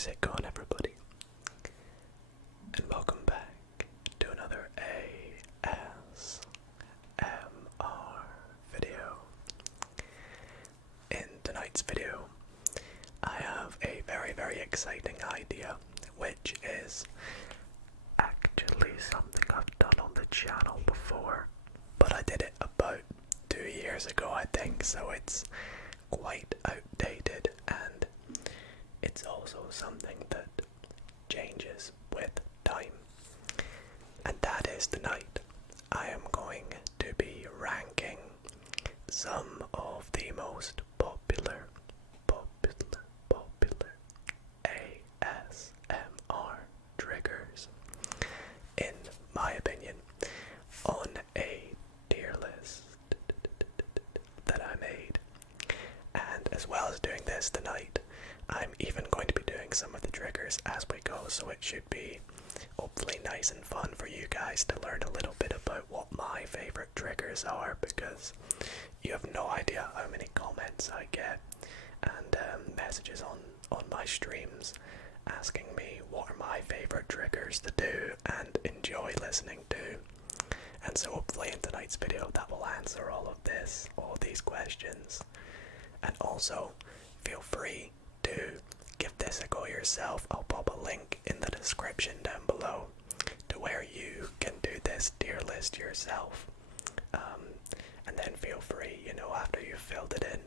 How's it going, everybody? And welcome back to another ASMR video. In tonight's video, I have a very exciting idea, which is actually something I've done on the channel before, but I did it about 2 years ago, I think, so it's quite outdated, and it's also something that changes with time. And that is tonight I am going to be ranking some of the most popular ASMR triggers, in my opinion, on a tier list that I made. And as well as doing this tonight, I'm even going to be doing some of the triggers as we go, so it should be hopefully nice and fun for you guys to learn a little bit about what my favorite triggers are, because you have no idea how many comments I get and messages on my streams asking me what are my favorite triggers to do and enjoy listening to. And so hopefully in tonight's video that will answer all these questions. And also, feel free to give this a go yourself. I'll pop a link in the description down below to where you can do this tier list yourself. And then feel free, after you've filled it in,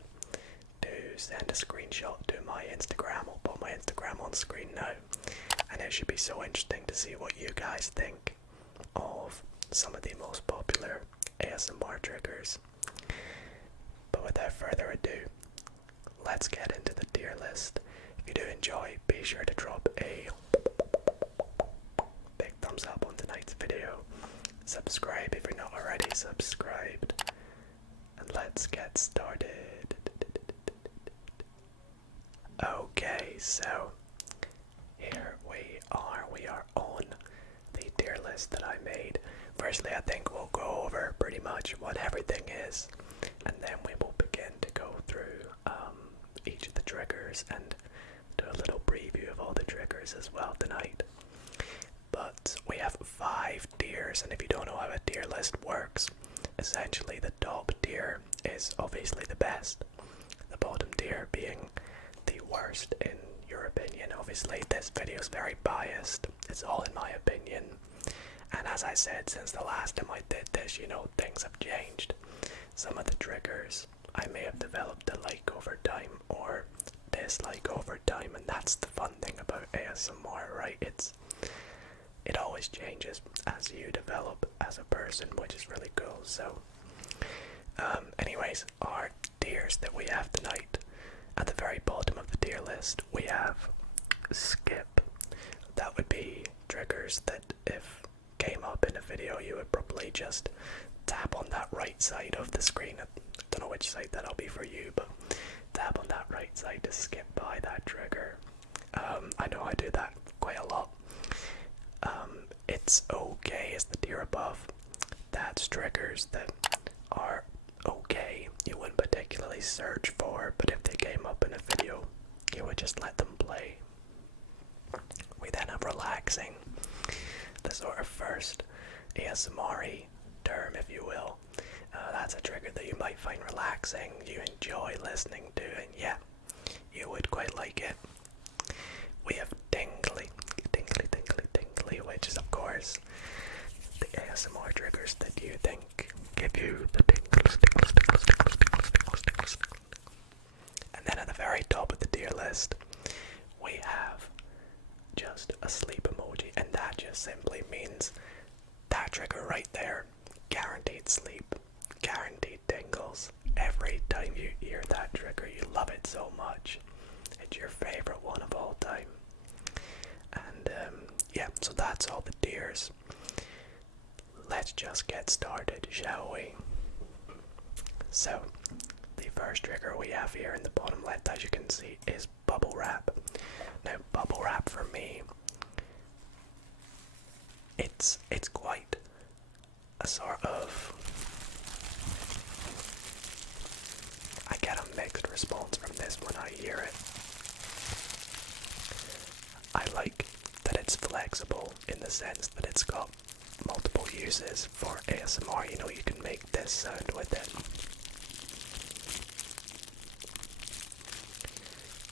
to send a screenshot to my Instagram. I'll put my Instagram on screen now. And it should be so interesting to see what you guys think of some of the most popular ASMR triggers. But without further ado, let's get into the tier list. If you do enjoy, be sure to drop a big thumbs up on tonight's video. Subscribe if you're not already subscribed. And let's get started. Okay, so here we are. We are on the tier list that I made. Firstly, I think we'll go over pretty much what everything is, and then we will begin to go through each of the triggers and do a little preview of all the triggers as well tonight. But we have 5 tiers, and if you don't know how a tier list works, essentially the top tier is obviously the best, the bottom tier being the worst in your opinion. Obviously this video is very biased, it's all in my opinion, and as I said, since the last time I did this, things have changed. Some of the triggers I may have developed to like over time or dislike over time, and that's the fun thing about ASMR, right? It always changes as you develop as a person, which is really cool. So anyways, our tiers that we have tonight, at the very bottom of the tier list we have skip. That would be triggers that if came up in a video you would probably just tap on that right side of the screen. I don't know which side that'll be for you, but tap on that right side to skip by that trigger. I know I do that quite a lot. It's okay is the tier above. That's triggers that are okay, you wouldn't particularly search for, but if they came up in a video you would just let them play. We then have relaxing, the sort of first ASMR-y term, if you will. That's a trigger that you might find relaxing, you enjoy listening to, and yeah, you would quite like it. We have tingly, which is of course the ASMR triggers that you think give you the tingles. And then at the very top of the tier list we have just a sleep emoji, and that just simply means that trigger right there, guaranteed sleep, guaranteed tingles. Every time you hear that trigger you love it so much, it's your favorite one of all time. And yeah, so that's all the tiers. Let's just get started, shall we? So the first trigger we have here in the bottom left, as you can see, is bubble wrap. Now bubble wrap for me, it's quite a sort of, I get a mixed response from this when I hear it. I like that it's flexible in the sense that it's got multiple uses for ASMR. You know, you can make this sound with it.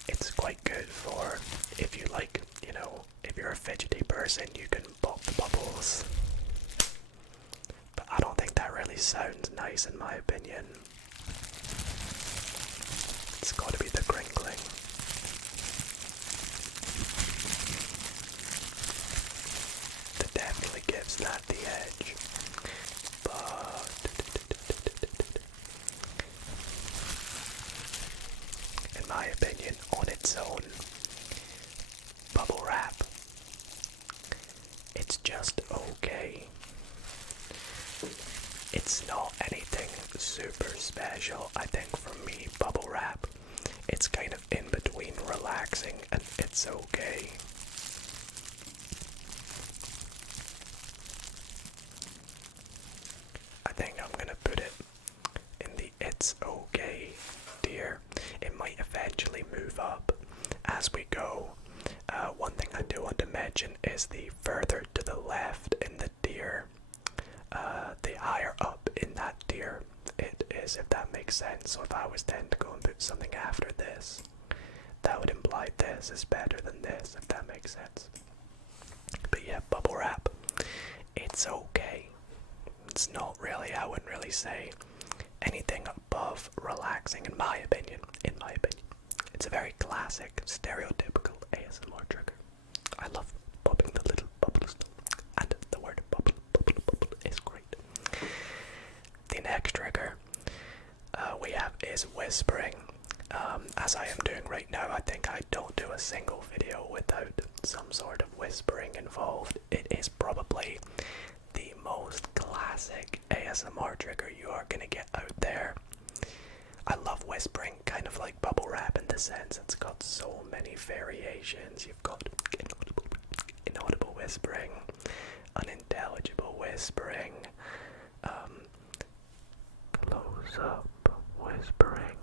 It's quite good for if you like, you know, if you're a fidgety person, you can pop the bubbles. But I don't think that really sounds nice in my opinion. It's got to be the crinkling. That definitely gives that the edge. But in my opinion, on its own, bubble wrap, it's just okay. It's not anything super special. I think for me, bubble wrap, it's kind of in between relaxing and it's okay. I think I'm gonna put it in the it's okay tier. It might eventually move up as we go. One thing I do want to mention is the further to the left in the tier, the higher up in that tier it is, if that makes sense. So if I was then to go and put something after this, that would imply this is better than this, if that makes sense. But yeah, bubble wrap, it's okay. It's not really, I wouldn't really say anything above relaxing in my opinion. It's a very classic, stereotypical ASMR trigger. I love popping the little bubbles, and the word bubble is great. The next trigger we have is whispering. As I am doing right now, I think I don't do a single video without some sort of whispering involved. It is probably the most classic ASMR trigger you are gonna get out there. I love whispering, kind of like bubble wrap in the sense it's got so many variations. You've got inaudible whispering, unintelligible whispering, close up whispering.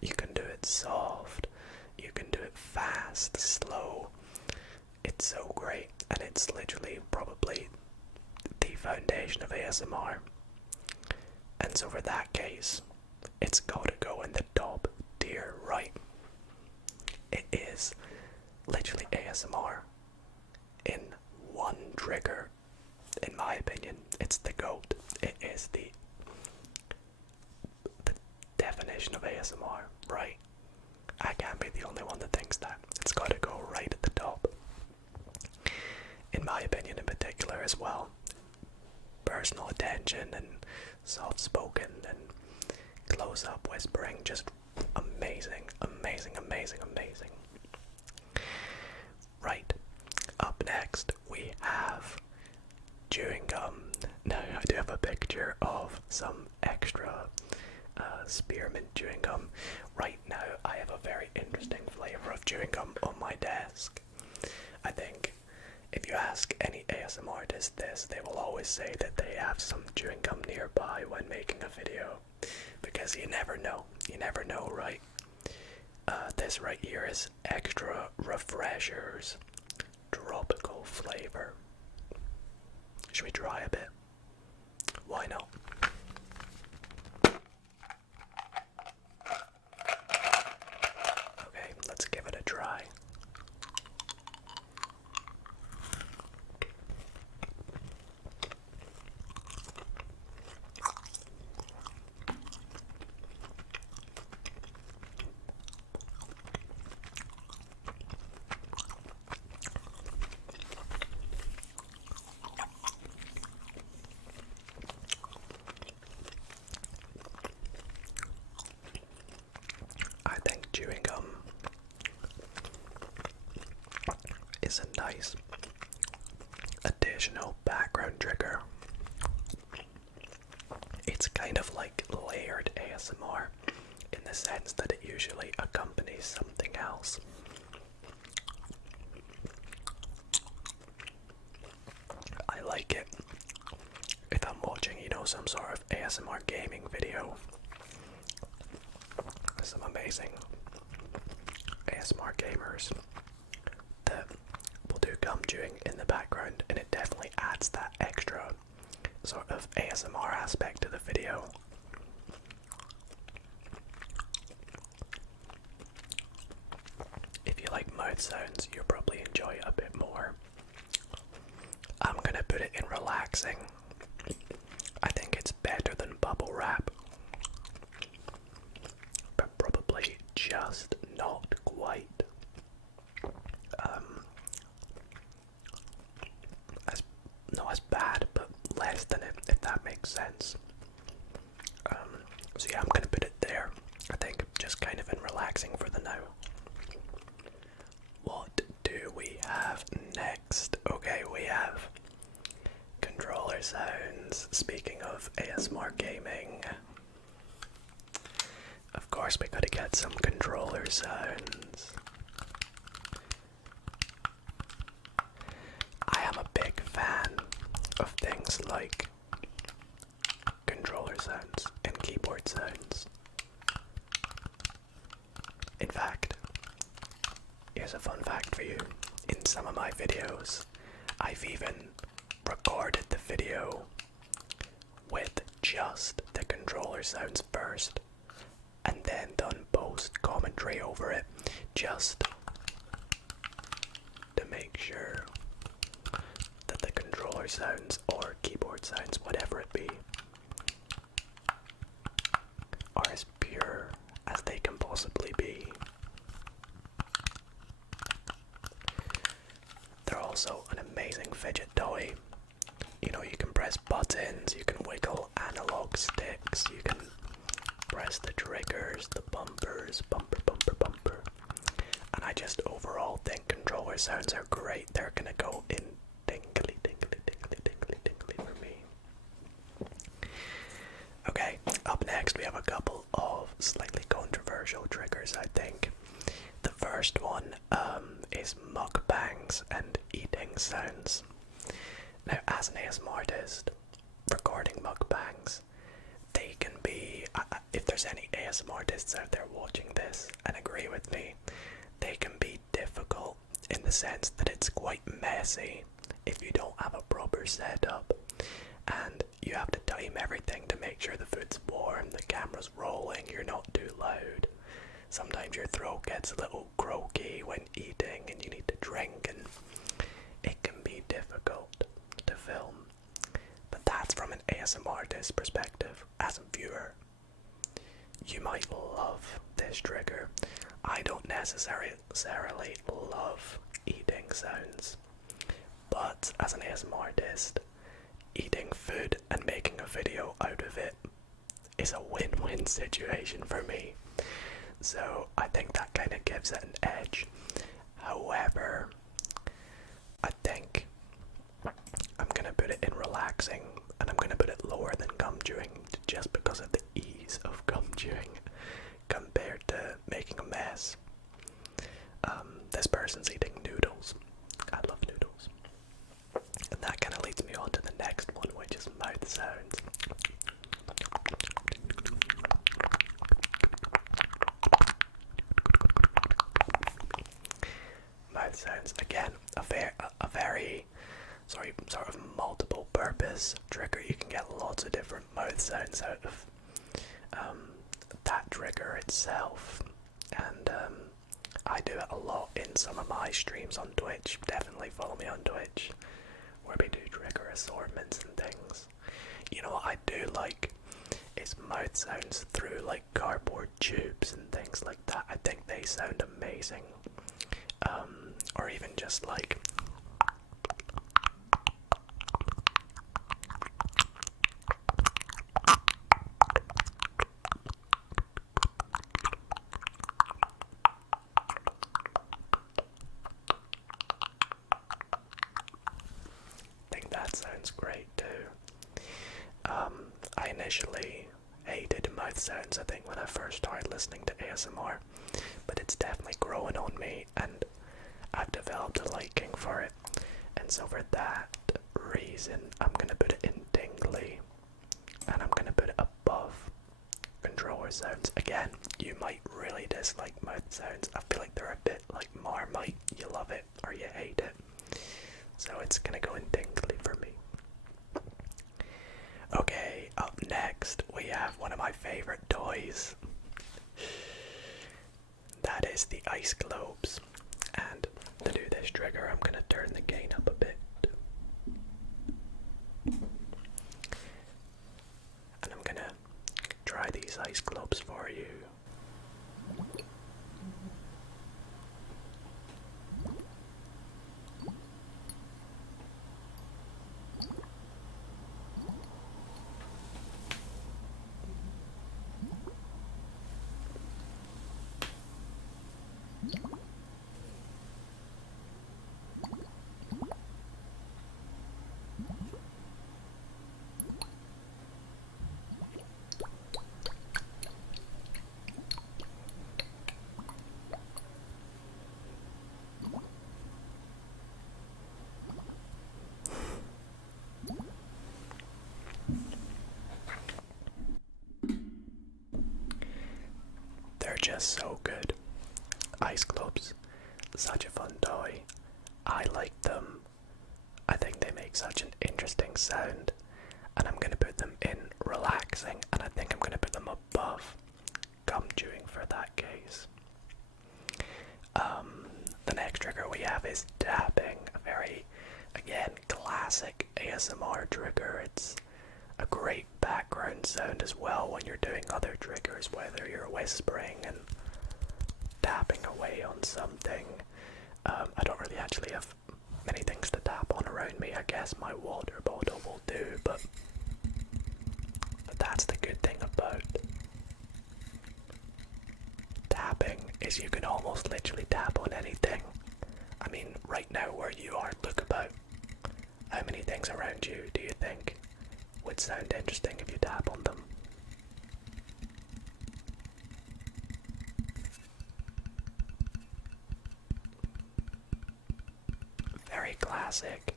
You can do it soft, you can do it fast, slow. It's so great, and it's literally probably the foundation of ASMR. And so for that case, it's got to go in the top tier, right? It is literally ASMR in one trigger. In my opinion, it's the GOAT. It is the definition of ASMR, right? I can't be the only one that thinks that. It's got to go right at the top. In my opinion in particular as well. Personal attention and soft-spoken and close-up whispering, just amazing, amazing, amazing, amazing. Right, up next we have chewing gum. Now I do have a picture of some extra spearmint chewing gum. Right now I have a very interesting flavour of chewing gum on my desk. I think if you ask any ASMR artist this, they will always say that they have some chewing gum nearby when making a video, because you never know, right? This right here is Extra Refreshers Tropical Flavor. Should we try a bit? Why not? Okay, let's give it a try. I think chewing gum is a nice additional background trigger. It's kind of like layered ASMR in the sense that it usually accompanies something else. I like it if I'm watching, some sort of ASMR gaming video. Some amazing ASMR gamers that gum chewing in the background, and it definitely adds that extra sort of ASMR aspect to the video. If you like mouth sounds, you'll probably enjoy it a bit more. I'm gonna put it in relaxing. I think it's better than bubble wrap, but probably just not quite not as bad, but less than it, if that makes sense. So yeah, I'm gonna put it there. I think just kind of in relaxing for the now. What do we have next? Okay, we have controller sounds. Speaking of ASMR gaming, of course we gotta get some controller sounds. I am a big fan of things like controller sounds and keyboard sounds. In fact, here's a fun fact for you. In some of my videos, I've even recorded the video with just the controller sounds first, and then done post commentary over it, just to make sure that the controller sounds or keyboard sounds, whatever it be, are as pure as they can possibly be. They're also an amazing fidget toy. You know, you can press buttons, you can wiggle analog sticks, you can press the triggers, the bumpers, bumper, bumper, bumper. And I just overall think controller sounds are great. They're gonna go in tingly, tingly, tingly, tingly, tingly for me. Okay, up next we have a couple of slightly controversial triggers, I think. The first one is mukbangs and eating sounds. Now, as an ASMR artist, recording mukbangs, they can be, if there's any ASMR artists out there watching this and agree with me, they can be difficult in the sense that it's quite messy if you don't have a proper setup, and you have to time everything to make sure the food's warm, the camera's rolling, you're not too loud. Sometimes your throat gets a little croaky when eating and you need to drink, and it can be difficult to film. But that's from an ASMR artist perspective. As a viewer, you might love this trigger. I don't necessarily love eating sounds, but as an ASMR artist, eating food and making a video out of it is a win-win situation for me. So I think that kind of gives it an edge. However, I think I'm going to put it in relaxing, and I'm going to put it lower than gum chewing just because of the ease of gum chewing compared to making a mess. This person's eating noodles. I love noodles. And that kind of leads me on to the next one, which is mouth sounds. Mouth sounds, again, a very sort of multiple purpose trigger. You can get lots of different mouth sounds out of that trigger itself, and I do it a lot in some of my streams on Twitch. Definitely follow me on Twitch, where we do trigger assortments and things. You know what I do like is mouth sounds through like cardboard tubes and things like that. I think they sound amazing. Or even just like that sounds great too. I initially hated mouth sounds, I think, when I first started listening to ASMR, but it's definitely growing on me, and I've developed a liking for it. And so for that reason, I'm gonna put it in tingly, and I'm gonna put it above controller sounds. Again, you might really dislike mouth sounds. I feel like they're a bit like Marmite. You love it or you hate it. so it's gonna go in tingly for me. Okay, up next we have one of my favorite toys. That is the ice globes. And to do this trigger, I'm gonna turn the gain up a bit. And I'm gonna try these ice globes for you. They're just so good. Ice globes, such a fun toy. I like them. I think they make such an interesting sound. And I'm gonna put them in relaxing, and I think I'm gonna put them above gum chewing for that case. The next trigger we have is tapping. A very, again, classic ASMR trigger. It's a great background sound as well when you're doing other triggers, whether you're whispering and tapping away on something. I don't really actually have many things to tap on around me. I guess my water bottle will do, but that's the good thing about tapping, is you can almost literally tap on anything. I mean, right now where you are, look about. How many things around you do you think would sound interesting if you tap on them? Very classic,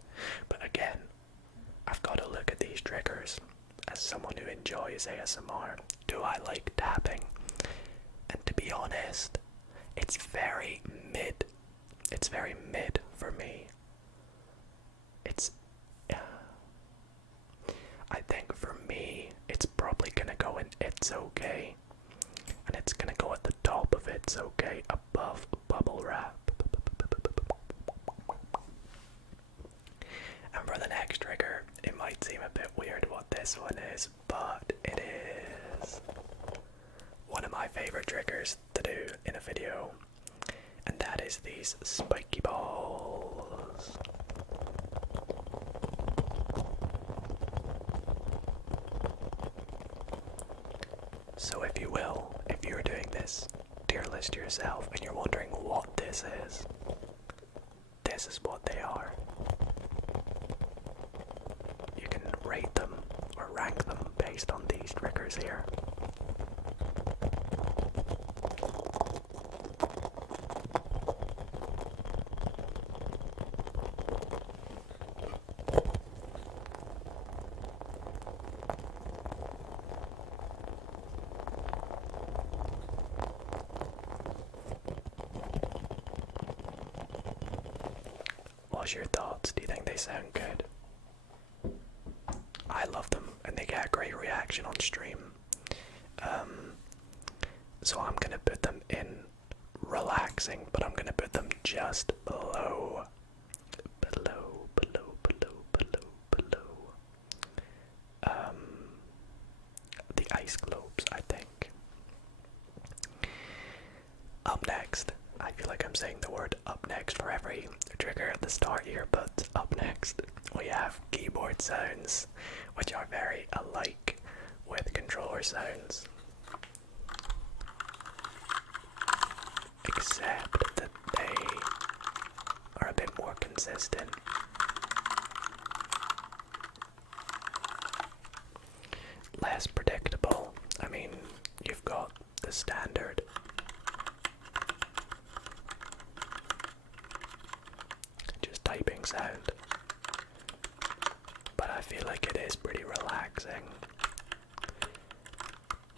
but again, I've got to look at these triggers as someone who enjoys ASMR. Do I like tapping? And to be honest, it's very mid. It's very mid for me. I think for me, it's probably gonna go in It's Okay. And it's gonna go at the top of It's Okay, above Bubble Wrap. And for the next trigger, it might seem a bit weird what this one is, but it is one of my favorite triggers to do in a video, and that is these Spiky Balls. So if you will, if you're doing this tier list yourself and you're wondering what this is what they are. You can rate them or rank them based on these triggers here. What's your thoughts? Do you think they sound good? I love them, and they get a great reaction on stream. So I'm gonna put them in relaxing, but I'm gonna put them just below the ice globes, I think. Up next, I feel like I'm saying the word up next for every trigger at the start here, but up next we have keyboard sounds, which are very alike with controller sounds, except that they are a bit more consistent. Less predictable. I mean, you've got the standard just typing sound, but I feel like it is pretty relaxing.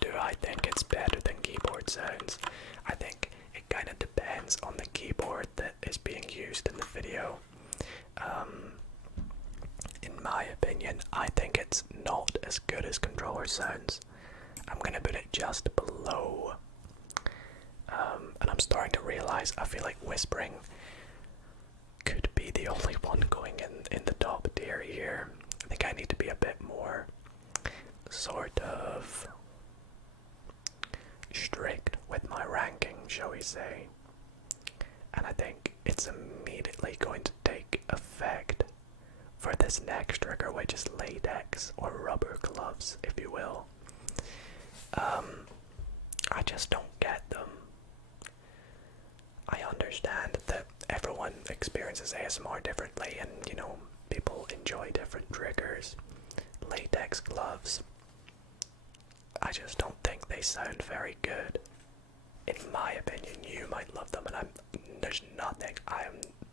Do I think it's better than keyboard sounds? I think it kind of depends on the keyboard that is being used in the video. good as controller sounds. I'm gonna put it just below. And I'm starting to realize I feel like whispering could be the only one going in the top tier here. I think I need to be a bit more sort of strict with my ranking, shall we say. And I think it's immediately going to take effect for this next trigger, which is latex or rubber gloves, if you will. I just don't get them. I understand that everyone experiences ASMR differently, and you know, people enjoy different triggers. Latex gloves, I just don't think they sound very good. In my opinion, you might love them, and there's nothing,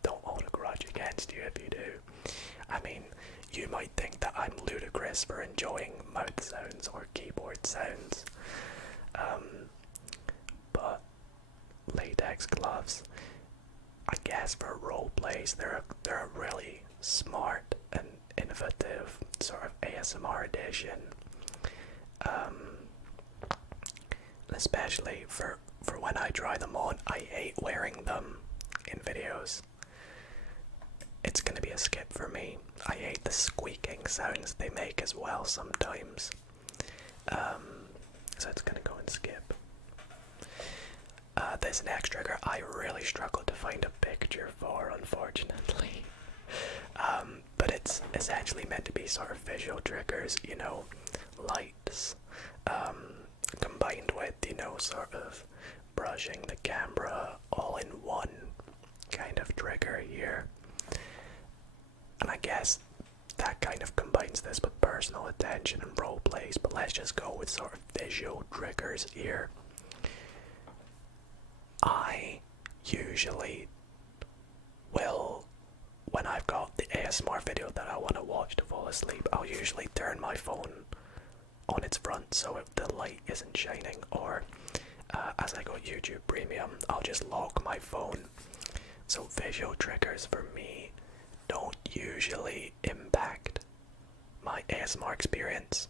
don't hold a grudge against you if you do. I mean, you might think that I'm ludicrous for enjoying mouth sounds or keyboard sounds, but latex gloves, I guess for role plays, they're a really smart and innovative sort of ASMR addition, especially for when I try them on. I hate wearing them in videos. It's gonna be a skip for me. I hate the squeaking sounds they make as well sometimes. So it's gonna go and skip. This next trigger I really struggled to find a picture for, unfortunately. But it's essentially meant to be sort of visual triggers, you know, lights, combined with, you know, sort of brushing the camera all in one kind of trigger here. And I guess that kind of combines this with personal attention and role plays, but let's just go with sort of visual triggers here. I usually will, when I've got the ASMR video that I want to watch to fall asleep, I'll usually turn my phone on its front so if the light isn't shining, or as I got YouTube Premium, I'll just lock my phone. So visual triggers for me don't usually impact my ASMR experience,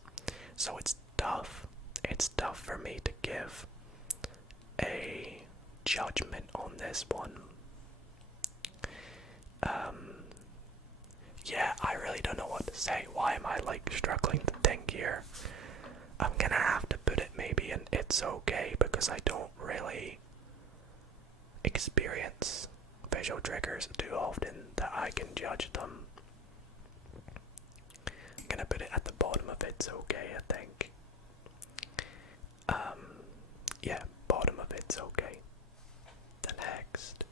so it's tough for me to give a judgment on this one. Yeah, I really don't know what to say. Why am I like struggling to think here? I'm gonna have to put it maybe in it's okay, because I don't really experience visual triggers too often that I can judge them. I'm gonna put it at the bottom of it's okay, I think. Yeah, bottom of it's okay. The next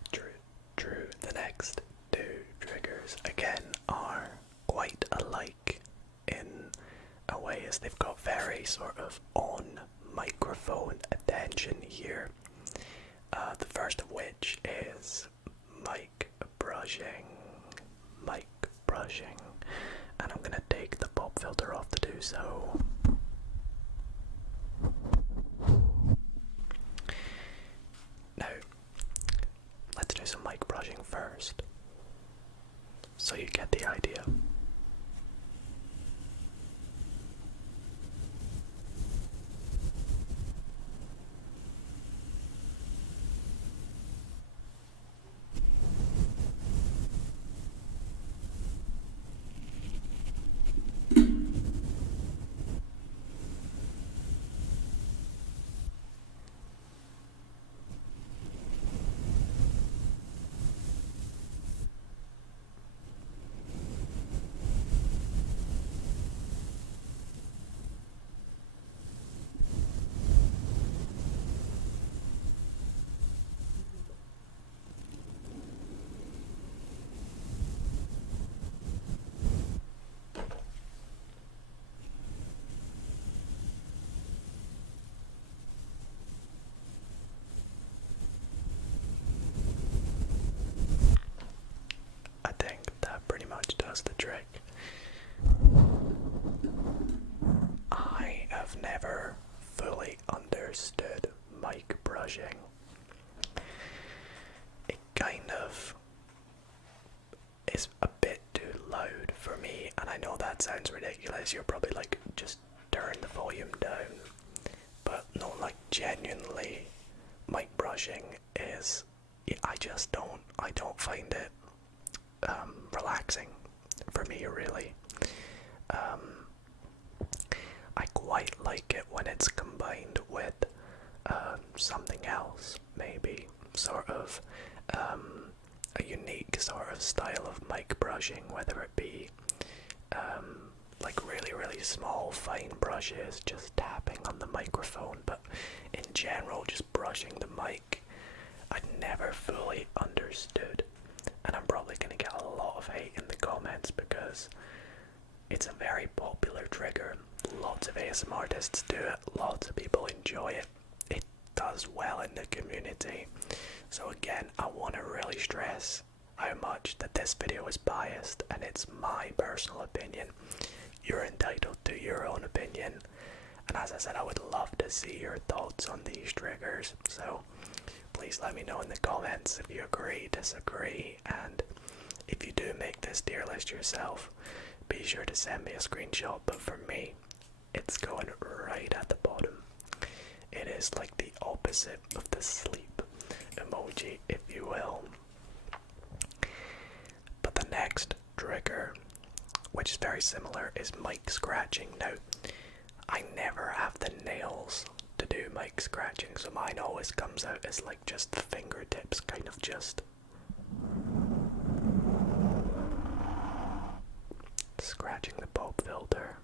the next two triggers again are quite alike in a way, as they've got very sort of on microphone attention here. The first of which is mic brushing, and I'm gonna take the pop filter off to do so. Now, let's do some mic brushing first, so you get the idea. The trick. I have never fully understood mic brushing. It kind of is a bit too loud for me, and I know that sounds ridiculous. You're probably like, just personally, mic brushing is, I don't find it relaxing for me, really. I quite like it when it's combined with something else, maybe sort of a unique sort of style of mic brushing, whether it be like really small fine brushes just tapping on the microphone, but in general just brushing the mic. I never fully understood, and I'm probably gonna get a lot of hate in the comments because it's a very popular trigger. Lots of ASMR artists do it, lots of people enjoy it. It does well in the community. So again, I want to really stress how much that this video is biased and it's my personal opinion. You're entitled to your own opinion. And as I said, I would love to see your thoughts on these triggers. So please let me know in the comments if you agree, disagree, and if you do make this tier list yourself, be sure to send me a screenshot. But for me, it's going right at the bottom. It is like the opposite of the sleep emoji, if you will. But the next trigger, which is very similar, is mic scratching. Now, I never have the nails to do mic scratching, so mine always comes out as like just the fingertips, kind of just scratching the pop filter.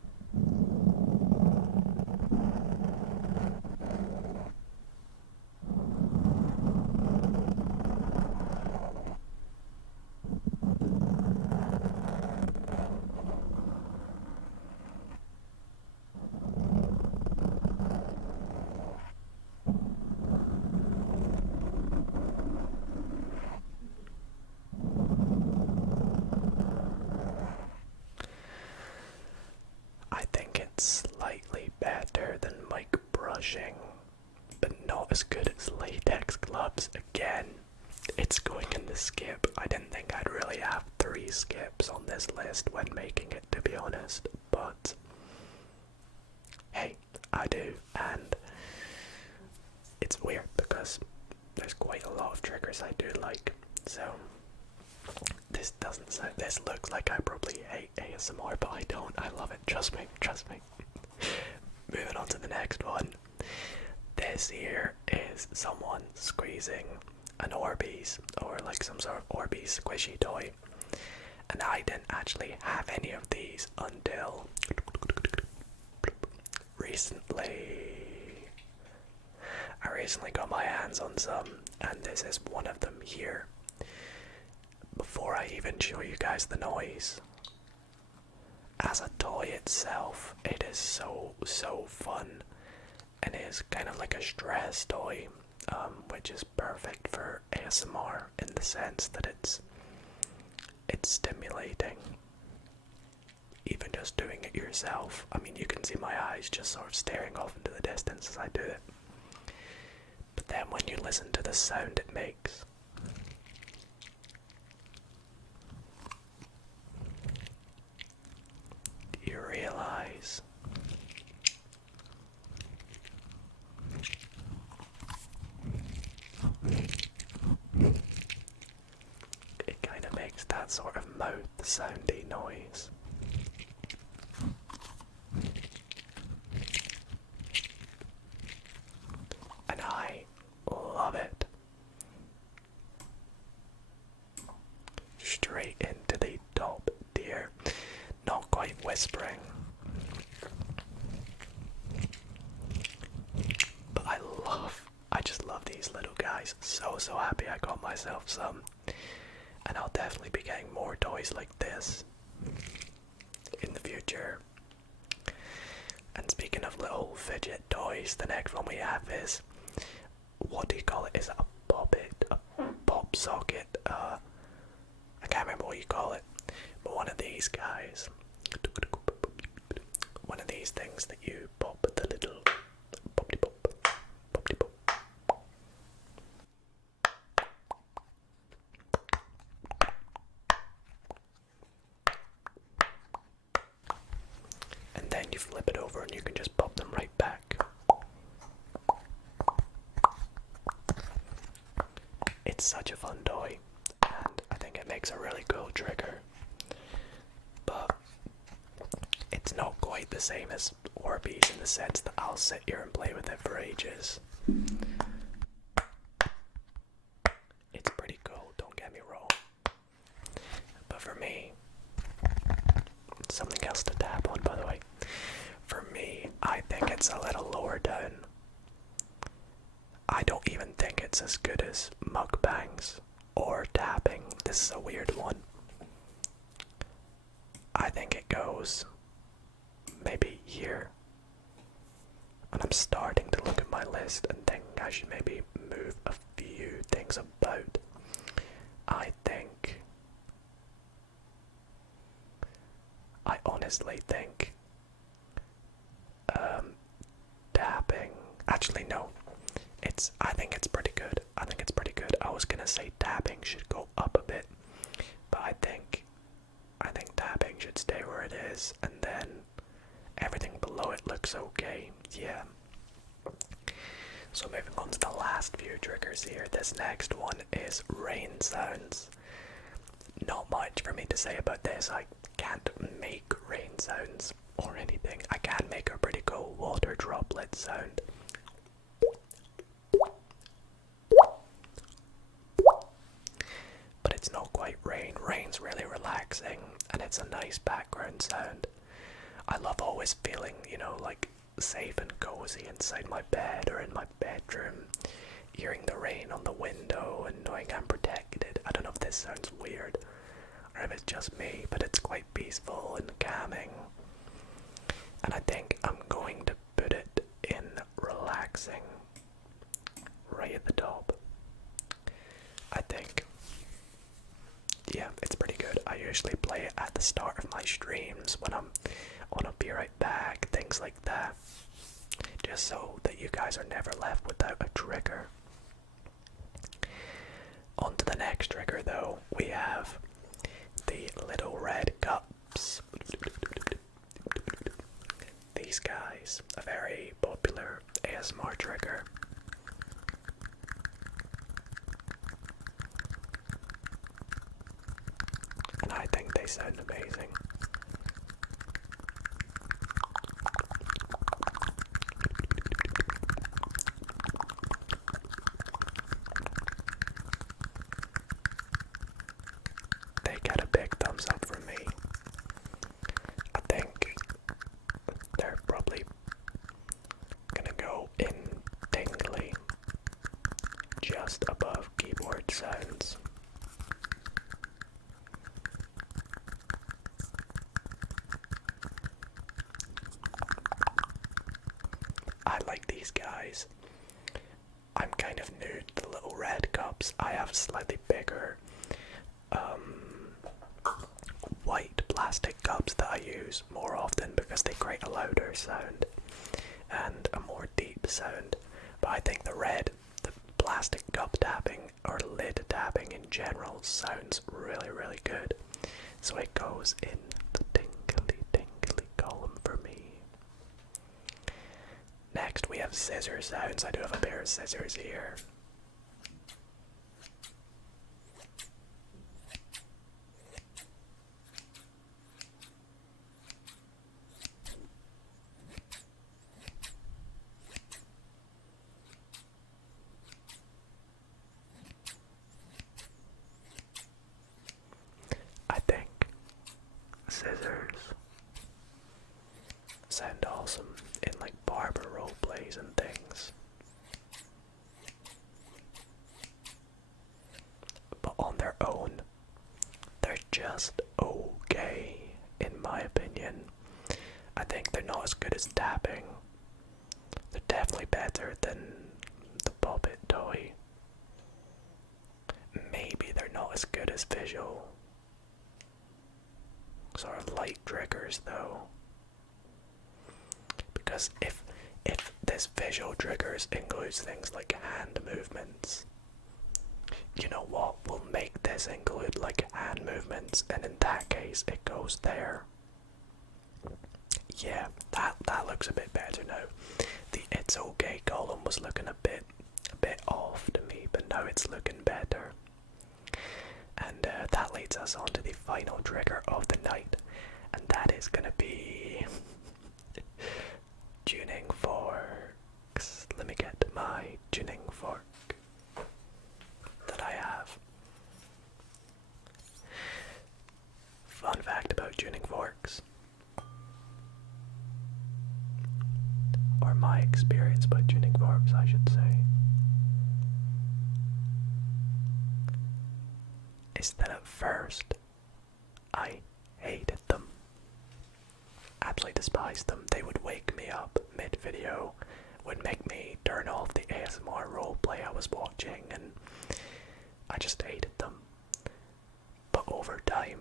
I think it's slightly better than mic brushing, but not as good as Latex Gloves. Again, it's going in the skip. I didn't think I'd really have 3 skips on this list when making it, to be honest, but hey, I do, and it's weird because there's quite a lot of triggers I do like. So this doesn't sound, this looks like I probably hate ASMR, but I don't. I love it. Trust me. Moving on to the next one. This here is someone squeezing an Orbeez, or like some sort of Orbeez squishy toy. And I didn't actually have any of these until recently. I recently got my hands on some, and this is one of them here. Before I even show you guys the noise, as a toy itself, it is so fun, and it is kind of like a stress toy, which is perfect for ASMR in the sense that it's stimulating. Even just doing it yourself. I mean, you can see my eyes just sort of staring off into the distance as I do it. But then when you listen to the sound it makes, you realize it kind of makes that sort of mouth soundy noise. And I love it. Straight into the top tier. Not quite whispering, but I just love these little guys. So happy I got myself some, and I'll definitely be getting more toys like this in the future. And speaking of little fidget toys, the next one we have is, what do you call it? Is it a poppet? A pop socket? I can't remember what you call it, but one of these guys. One of these things that you pop the little poppity pop. And then you flip it over and you can just pop them right back. same as Orbeez in the sense that I'll sit here and play with it for ages. It's pretty cool, don't get me wrong. But for me, something else to tap on, by the way. For me, I think it's a little lower down. I don't even think it's as good as Mukbangs or tapping. This is a weird one. I think it goes maybe here. And I'm starting to look at my list and think I should maybe move a few things about. I honestly think tapping, actually no, I think it's pretty good. I was gonna say tapping should go up a bit, but I think tapping should stay where it is, and then everything below it looks okay. Yeah. So moving on to the last few triggers here. This next one is rain sounds. Not much for me to say about this. I can't make rain sounds or anything. I can make a pretty cool water droplet sound. But it's not quite rain. Rain's really relaxing and it's a nice background sound. I love always feeling, like safe and cozy inside my bed or in my bedroom, hearing the rain on the window and knowing I'm protected. I don't know if this sounds weird or if it's just me, but it's quite peaceful and calming. And I think I'm going to put it in relaxing right at the top. I think, yeah, it's pretty good. I usually play it at the start of my streams when I'm on a Be Right Back, things like that, just so that you guys are never left without a trigger. On to the next trigger though, we have the little red cups. These guys, a very popular ASMR trigger. And I think they sound amazing. They get a big thumbs up from me. I think they're probably gonna go in tingly just above keyboard sounds. I like these guys. I'm kind of new to the little red cups. I have slightly bigger white plastic cups that I use more often because they create a louder sound and a more deep sound. But I think the plastic cup tapping or lid tapping in general sounds really, really good. So it goes in the tingly column for me. Next we have scissor sounds. I do have a pair of scissors here. I think scissors sound awesome in like barber role plays and things. But on their own, they're just okay, in my opinion. I think they're not as good as tapping. They're definitely better than the puppet toy. Maybe they're not as good as visual. Sort of light triggers though. Because if this visual triggers includes things like hand movements, you know what, we'll make this include like hand movements, and in that case it goes there. Yeah, that looks a bit better now. The it's okay column was looking a bit off to me, but now it's looking better. And that leads us on to the final trigger of the night, and that is gonna be Tuning forks. Let me get my tuning fork that I have. Fun fact about tuning forks, or my experience about tuning forks, I should say, is that at first I hated them. Absolutely despised them. They would wake me up mid-video, would make me turn off the ASMR roleplay I was watching, and I just hated them. But over time,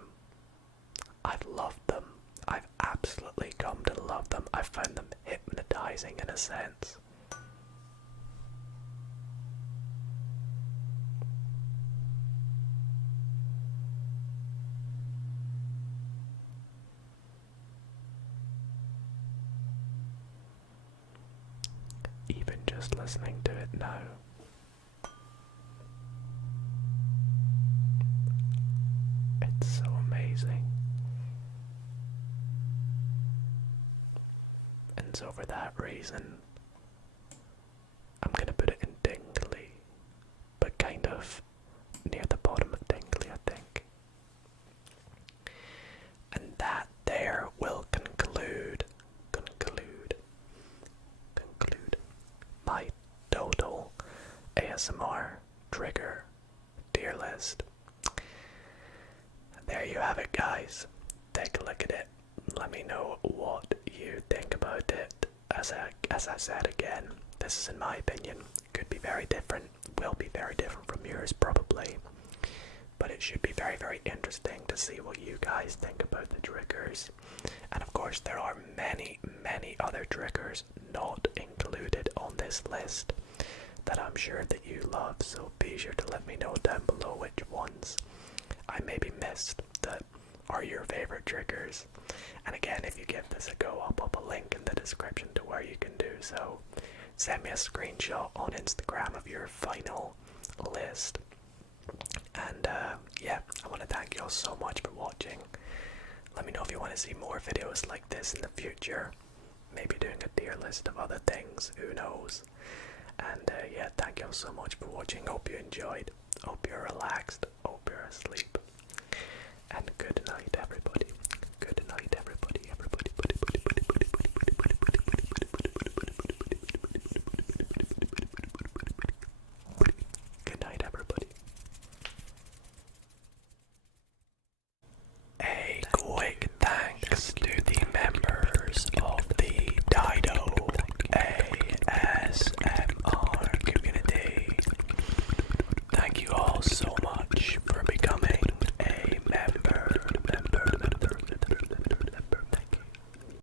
I've loved them. I've absolutely come to love them. I found them hypnotizing in a sense. Even just listening to it now. It's so amazing. And so for that reason, I'm gonna put it in tingly, but kind of near the bottom of tingly, I think. And that there will conclude my total ASMR trigger tier list. There you have it, guys. Take a look at it. Let me know what you think about it. As I said again, this is in my opinion. Could be very different. Will be very different from yours probably. But it should be very, very interesting to see what you guys think about the triggers. And of course there are many, many other triggers not included on this list that I'm sure that you love, so be sure to let me know down below which ones I maybe missed that are your favorite triggers. And again, if you give this a go, I'll pop a link in the description to where you can do so. Send me a screenshot on Instagram of your final list. And yeah, I want to thank you all so much for watching. Let me know if you want to see more videos like this in the future. Maybe doing a tier list of other things, who knows. And yeah, thank you all so much for watching. Hope you enjoyed. Hope you're relaxed. Hope you're asleep. And good night, everybody. Good night, everybody.